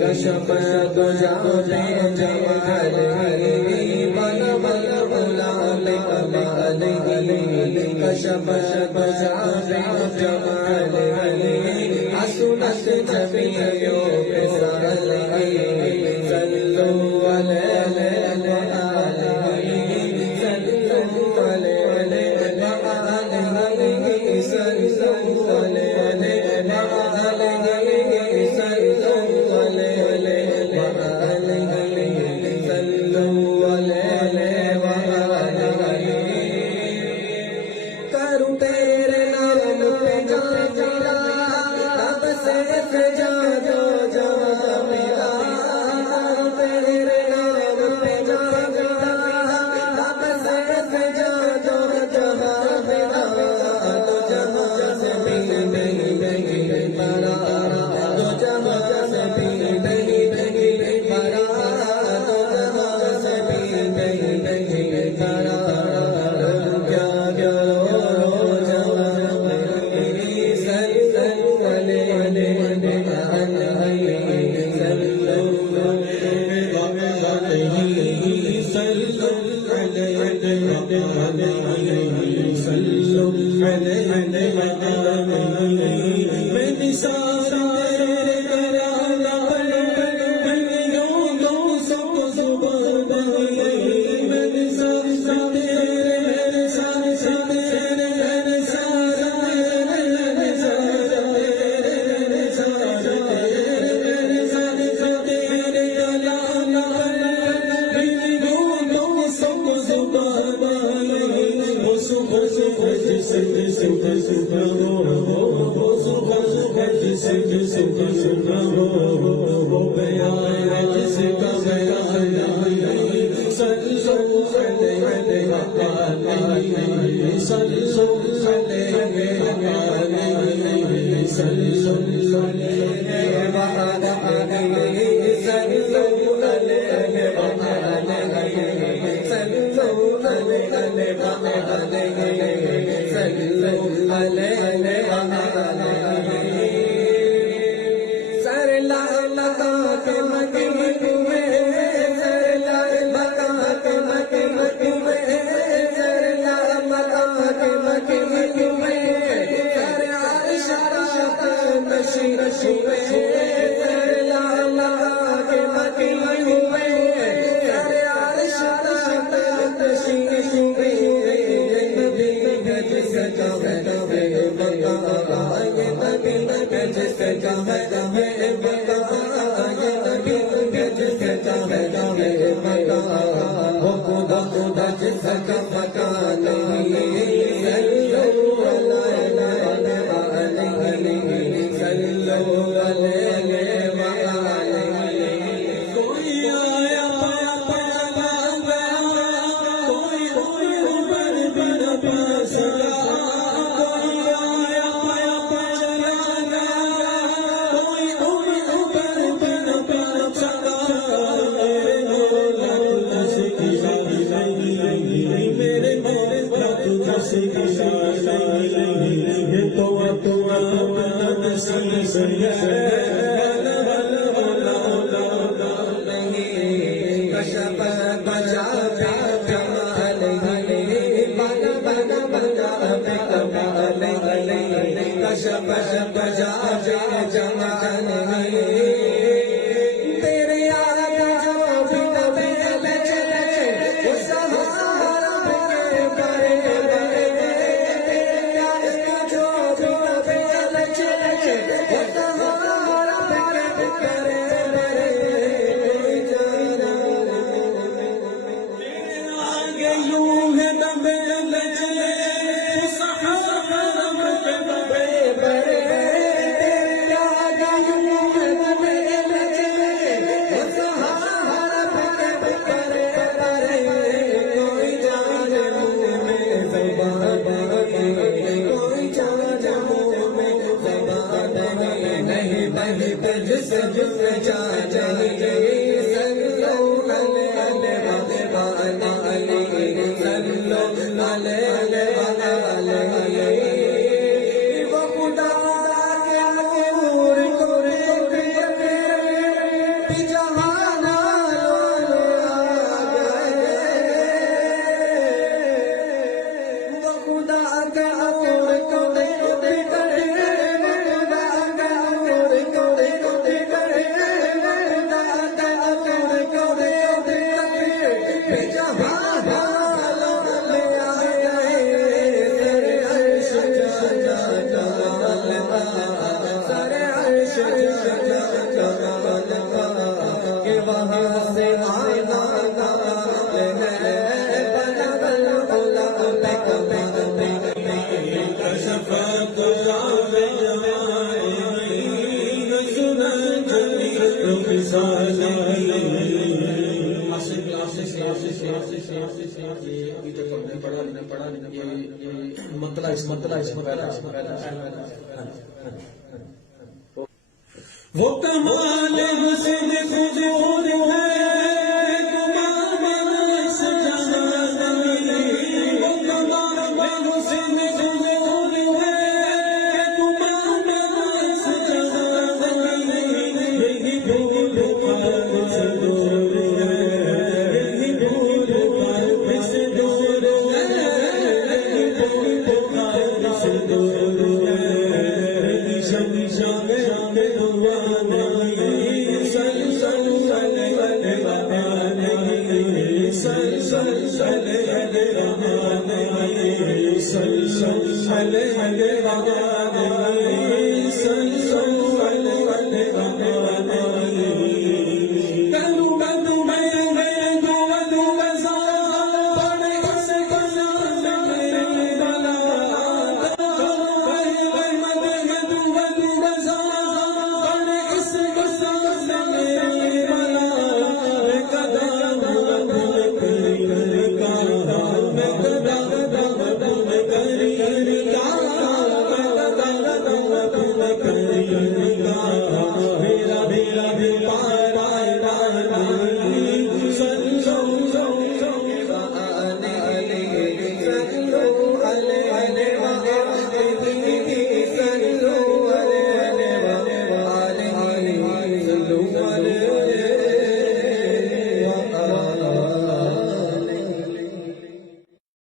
کشف دجا جمال بل بل غلام کشف دجا جمال حسنت جميع خصاله صلوا عليه کروں تیرے نام پہ جا اب سے جا جو جا میرا تیرے نام پہ جا اب سے جا جو جہاں میرا تو جہاں سے بھی نہیں مرا تو جہاں سے بھی نہیں مرا تو جہاں سے بھی نہیں مرا وہ خدا کے نور کو پڑھا مطلع وہ کمال حسن حضور ہے اس جہاں میں، وہ کمال حسن حضور ہے اس جہاں میں، یہی بھول کر سے دور ہے، یہی بھول کر سے دور ہے، یہی بھول کر سے دور ہے، یہی شان دعا نہیں، سلسل سل